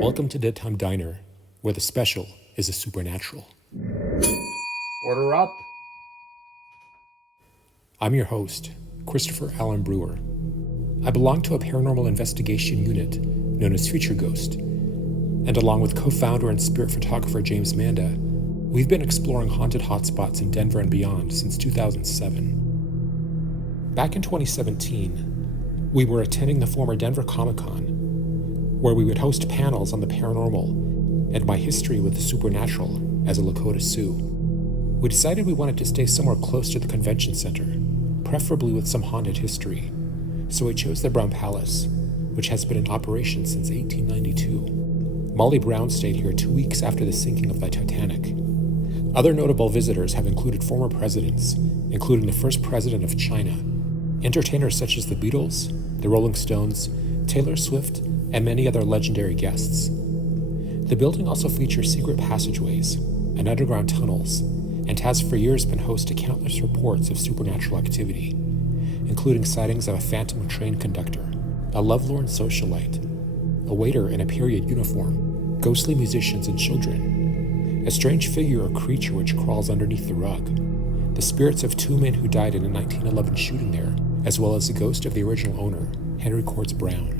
Welcome to Deadtime Diner, where the special is the supernatural. Order up. I'm your host, Christopher Allen Brewer. I belong to a paranormal investigation unit known as Future Ghost, and along with co-founder and spirit photographer James Manda, we've been exploring haunted hotspots in Denver and beyond since 2007. Back in 2017, we were attending the former Denver Comic-Con, where we would host panels on the paranormal and my history with the supernatural as a Lakota Sioux. We decided we wanted to stay somewhere close to the convention center, preferably with some haunted history, so we chose the Brown Palace, which has been in operation since 1892. Molly Brown stayed here 2 weeks after the sinking of the Titanic. Other notable visitors have included former presidents, including the first president of China, entertainers such as the Beatles, the Rolling Stones, Taylor Swift, and many other legendary guests. The building also features secret passageways and underground tunnels, and has for years been host to countless reports of supernatural activity, including sightings of a phantom train conductor, a lovelorn socialite, a waiter in a period uniform, ghostly musicians and children, a strange figure or creature which crawls underneath the rug, the spirits of 2 men who died in a 1911 shooting there, as well as the ghost of the original owner, Henry Cords Brown.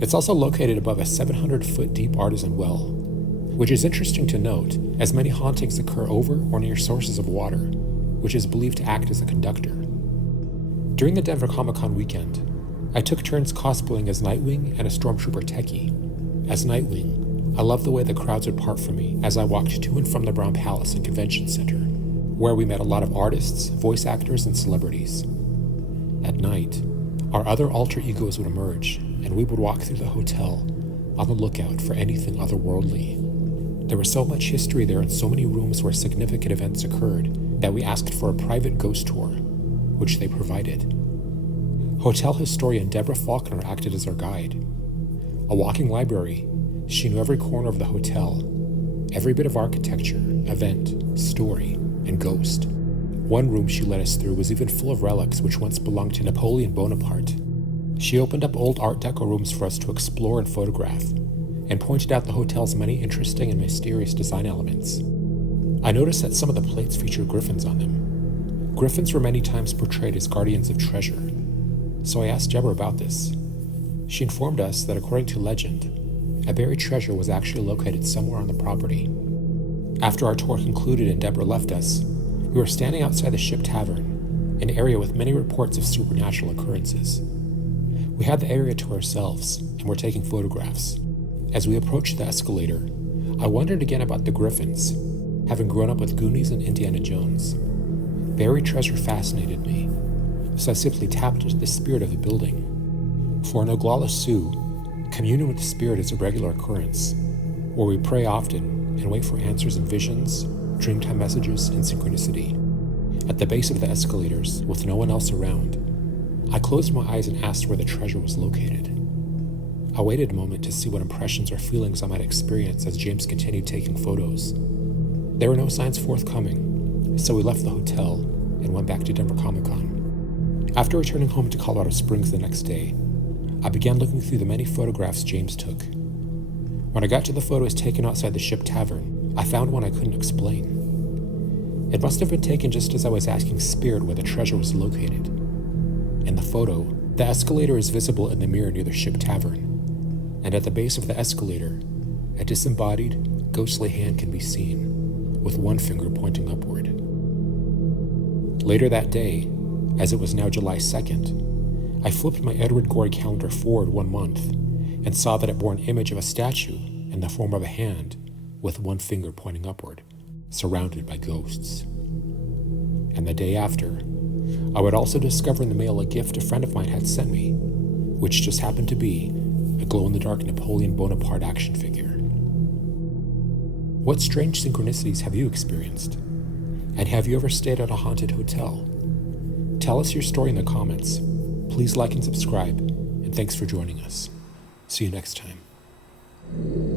It's also located above a 700-foot deep artesian well, which is interesting to note, as many hauntings occur over or near sources of water, which is believed to act as a conductor. During the Denver Comic-Con weekend, I took turns cosplaying as Nightwing and a Stormtrooper techie. As Nightwing, I loved the way the crowds would part for me as I walked to and from the Brown Palace and Convention Center, where we met a lot of artists, voice actors, and celebrities. At night, our other alter egos would emerge, and we would walk through the hotel on the lookout for anything otherworldly. There was so much history there and so many rooms where significant events occurred that we asked for a private ghost tour, which they provided. Hotel historian Deborah Faulkner acted as our guide. A walking library, she knew every corner of the hotel, every bit of architecture, event, story, and ghost. One room she led us through was even full of relics which once belonged to Napoleon Bonaparte. She opened up old Art Deco rooms for us to explore and photograph, and pointed out the hotel's many interesting and mysterious design elements. I noticed that some of the plates featured griffins on them. Griffins were many times portrayed as guardians of treasure, so I asked Deborah about this. She informed us that according to legend, a buried treasure was actually located somewhere on the property. After our tour concluded and Deborah left us, we were standing outside the Ship Tavern, an area with many reports of supernatural occurrences. We had the area to ourselves and were taking photographs. As we approached the escalator, I wondered again about the griffins, having grown up with Goonies and Indiana Jones. Buried treasure fascinated me, so I simply tapped into the spirit of the building. For an Oglala Sioux, communion with the spirit is a regular occurrence, where we pray often and wait for answers in visions, dreamtime messages, and synchronicity. At the base of the escalators, with no one else around, I closed my eyes and asked where the treasure was located. I waited a moment to see what impressions or feelings I might experience as James continued taking photos. There were no signs forthcoming, so we left the hotel and went back to Denver Comic-Con. After returning home to Colorado Springs the next day, I began looking through the many photographs James took. When I got to the photos taken outside the Ship Tavern, I found one I couldn't explain. It must have been taken just as I was asking Spirit where the treasure was located. In the photo, the escalator is visible in the mirror near the Ship Tavern, and at the base of the escalator, a disembodied, ghostly hand can be seen, with one finger pointing upward. Later that day, as it was now July 2nd, I flipped my Edward Gorey calendar forward 1 month and saw that it bore an image of a statue in the form of a hand with one finger pointing upward, surrounded by ghosts. And the day after, I would also discover in the mail a gift a friend of mine had sent me, which just happened to be a glow-in-the-dark Napoleon Bonaparte action figure. What strange synchronicities have you experienced? And have you ever stayed at a haunted hotel? Tell us your story in the comments. Please like and subscribe, and thanks for joining us. See you next time.